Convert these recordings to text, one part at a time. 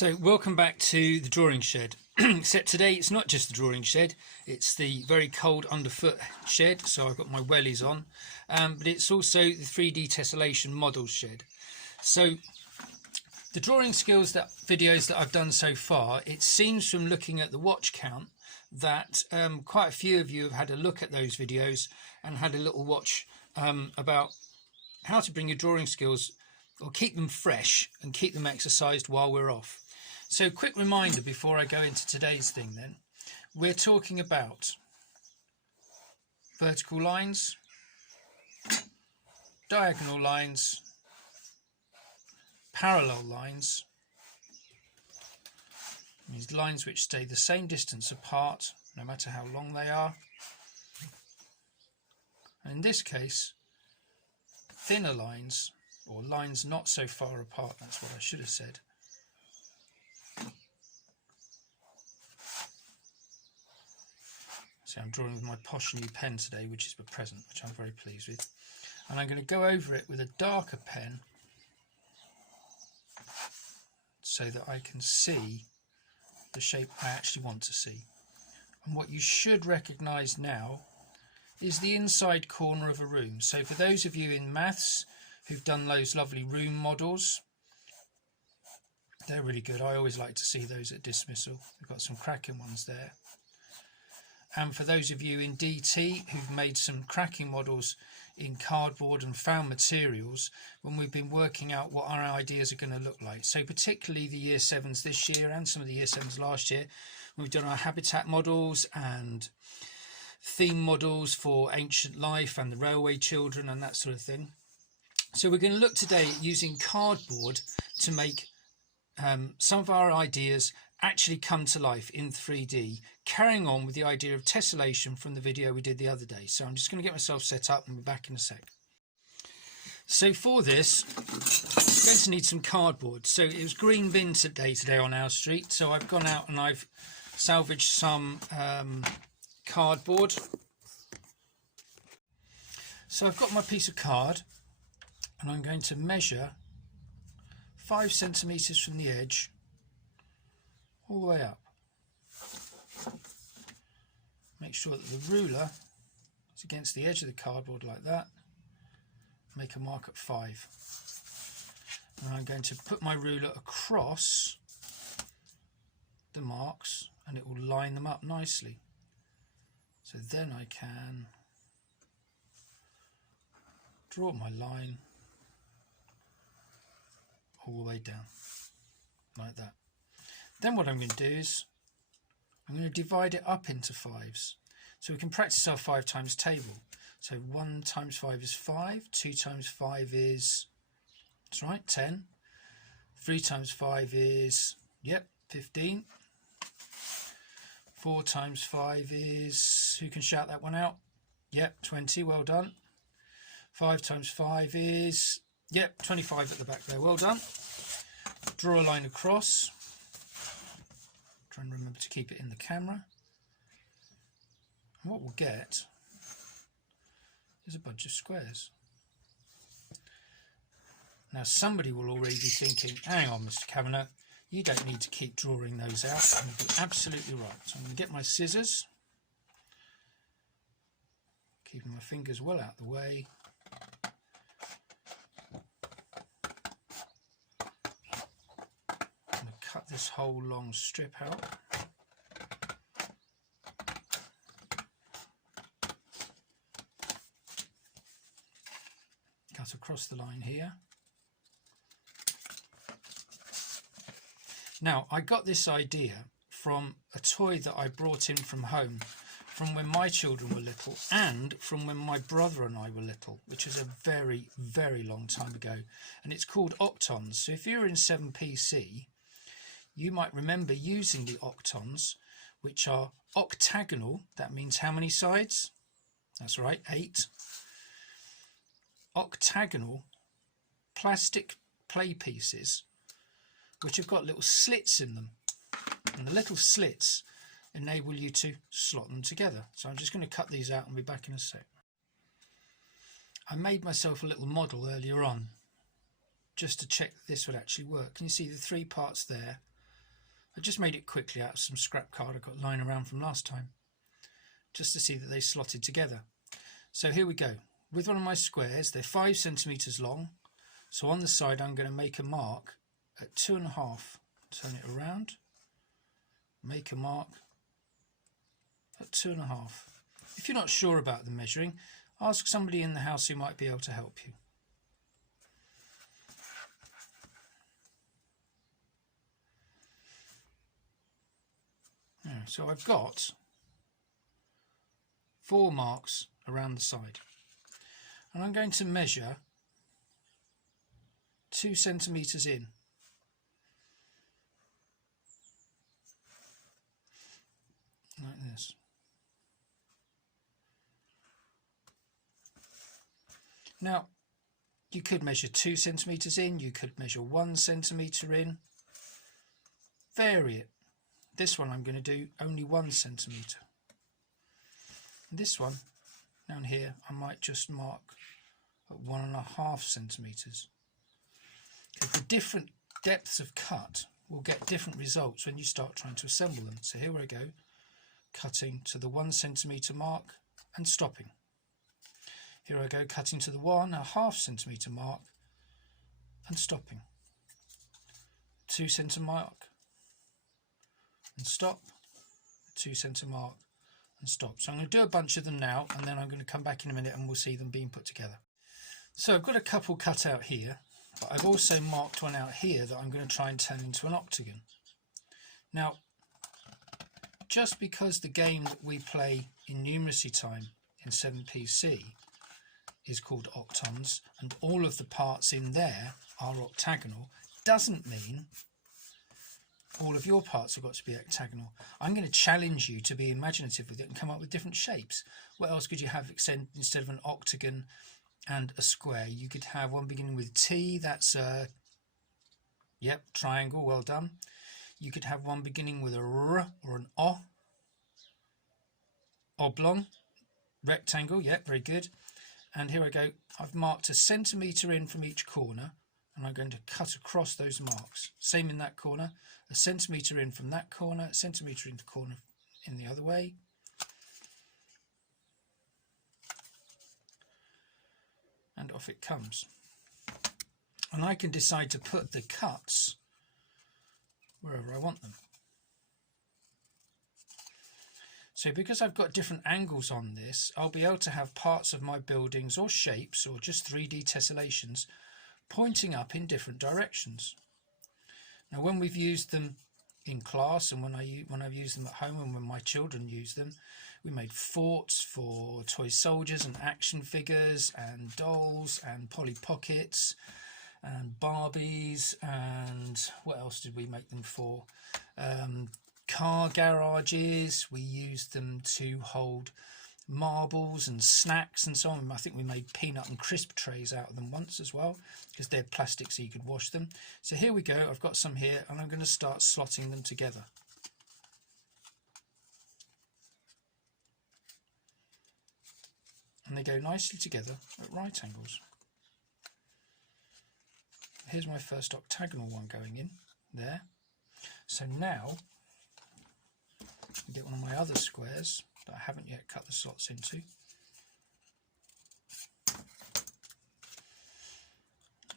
So welcome back to the drawing shed. Except today it's not just the drawing shed, it's the very cold underfoot shed, so I've got my wellies on, but it's also the 3D tessellation model shed. So the drawing skills videos that I've done so far, it seems from looking at the watch count that quite a few of you have had a look at those videos and had a little watch about how to bring your drawing skills or keep them fresh and keep them exercised while we're off. So quick reminder before I go into today's thing then, we're talking about vertical lines, diagonal lines, parallel lines, these lines which stay the same distance apart no matter how long they are, and in this case thinner lines, or lines not so far apart, that's what I should have said. So I'm drawing with my posh new pen today, which is a present, which I'm very pleased with. And I'm going to go over it with a darker pen so that I can see the shape I actually want to see. And what you should recognise now is the inside corner of a room. So for those of you in maths who've done those lovely room models, they're really good. I always like to see those at dismissal. We've got some cracking ones there. And for those of you in DT who've made some cracking models in cardboard and found materials when we've been working out what our ideas are going to look like. So particularly the year 7s this year and some of the year 7s last year, we've done our habitat models and theme models for ancient life and the railway children and that sort of thing. So we're going to look today at using cardboard to make some of our ideas actually come to life in 3D, carrying on with the idea of tessellation from the video we did the other day. So I'm just going to get myself set up and we'll be back in a sec. So for this, I'm going to need some cardboard. So it was green bin today on our street, so I've gone out and I've salvaged some cardboard. So I've got my piece of card and I'm going to measure 5 centimetres from the edge all the way up. Make sure that the ruler is against the edge of the cardboard like that. Make a mark at 5. And I'm going to put my ruler across the marks and it will line them up nicely. So then I can draw my line all the way down like that. Then what I'm going to do is I'm going to divide it up into 5s so we can practice our 5 times table. So 1 times 5 is 5, 2 times 5 is, that's right, 10, 3 times 5 is, 15, 4 times 5 is, who can shout that one out? 20, well done. 5 times 5 is, 25 at the back there, well done. Draw a line across. Try and remember to keep it in the camera. And what we'll get is a bunch of squares. Now somebody will already be thinking, hang on Mr. Kavanagh, you don't need to keep drawing those out. And you'll be absolutely right. So I'm going to get my scissors, keeping my fingers well out of the way. Cut this whole long strip out. Cut across the line here. Now I got this idea from a toy that I brought in from home from when my children were little and from when my brother and I were little, which is a very, very long time ago, and it's called octons. So if you're in 7PC, you might remember using the octons, which are octagonal. That means how many sides? That's right, 8. Octagonal plastic play pieces, which have got little slits in them. And the little slits enable you to slot them together. So I'm just going to cut these out and be back in a sec. I made myself a little model earlier on, just to check that this would actually work. Can you see the 3 parts there? I just made it quickly out of some scrap card I got lying around from last time, just to see that they slotted together. So here we go. With one of my squares, they're 5 centimetres long. So on the side I'm going to make a mark at 2.5. Turn it around. Make a mark at 2.5. If you're not sure about the measuring, ask somebody in the house who might be able to help you. So I've got 4 marks around the side, and I'm going to measure 2 centimetres in. Like this. Now, you could measure 2 centimetres in, you could measure 1 centimetre in. Vary it. This one I'm going to do only 1 centimetre. This one down here I might just mark at 1.5 centimetres. Because the different depths of cut will get different results when you start trying to assemble them. So here I go, cutting to the 1 centimetre mark and stopping. Here I go, cutting to the 1.5 centimetre mark and stopping. 2 centimetre mark and stop. 2 centimetre mark and stop. So I'm going to do a bunch of them now, and then I'm going to come back in a minute and we'll see them being put together. So I've got a couple cut out here, but I've also marked one out here that I'm going to try and turn into an octagon. Now, just because the game that we play in numeracy time in 7PC is called octons and all of the parts in there are octagonal, doesn't mean all of your parts have got to be octagonal. I'm going to challenge you to be imaginative with it and come up with different shapes. What else could you have instead of an octagon and a square? You could have one beginning with T, that's a triangle, well done. You could have one beginning with a R or an O, oblong, rectangle, very good. And here I go, I've marked a centimetre in from each corner, and I'm going to cut across those marks. Same in that corner, a centimetre in from that corner, a centimetre in the corner in the other way. And off it comes. And I can decide to put the cuts wherever I want them. So because I've got different angles on this, I'll be able to have parts of my buildings or shapes or just 3D tessellations pointing up in different directions. Now when we've used them in class and when I've used them at home and when my children use them, we made forts for toy soldiers and action figures and dolls and Polly Pockets and Barbies, and what else did we make them for? Car garages. We used them to hold marbles and snacks and so on. I think we made peanut and crisp trays out of them once as well, because they're plastic so you could wash them. So here we go, I've got some here and I'm going to start slotting them together. And they go nicely together at right angles. Here's my first octagonal one going in there. So now get one of my other squares that I haven't yet cut the slots into.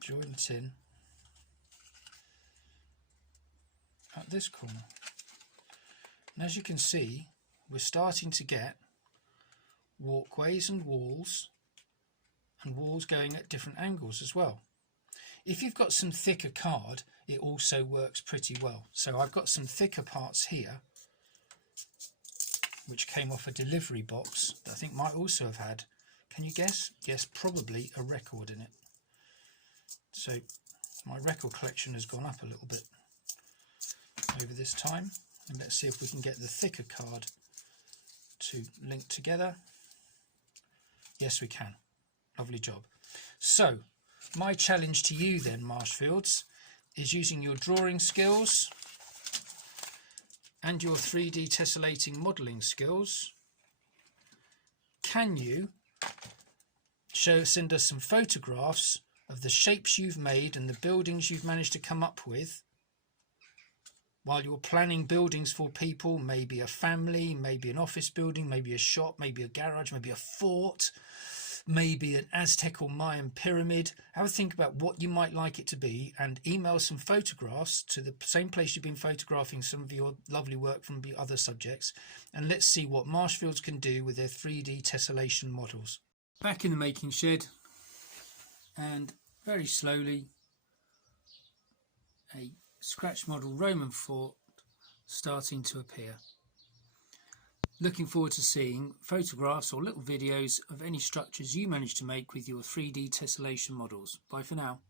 Join it in at this corner. And as you can see, we're starting to get walkways and walls going at different angles as well. If you've got some thicker card, it also works pretty well. So I've got some thicker parts here which came off a delivery box that I think might also have had, can you guess? Yes, probably a record in it. So my record collection has gone up a little bit over this time, and let's see if we can get the thicker card to link together. Yes, we can. Lovely job. So my challenge to you then, Marshfields, is using your drawing skills and your 3D tessellating modelling skills. Can you send us some photographs of the shapes you've made and the buildings you've managed to come up with while you're planning buildings for people, maybe a family, maybe an office building, maybe a shop, maybe a garage, maybe a fort, maybe an Aztec or Mayan pyramid. Have a think about what you might like it to be and email some photographs to the same place you've been photographing some of your lovely work from the other subjects, and let's see what Marshfields can do with their 3D tessellation models. Back in the making shed, and very slowly a scratch model Roman fort starting to appear. Looking forward to seeing photographs or little videos of any structures you manage to make with your 3D tessellation models. Bye for now.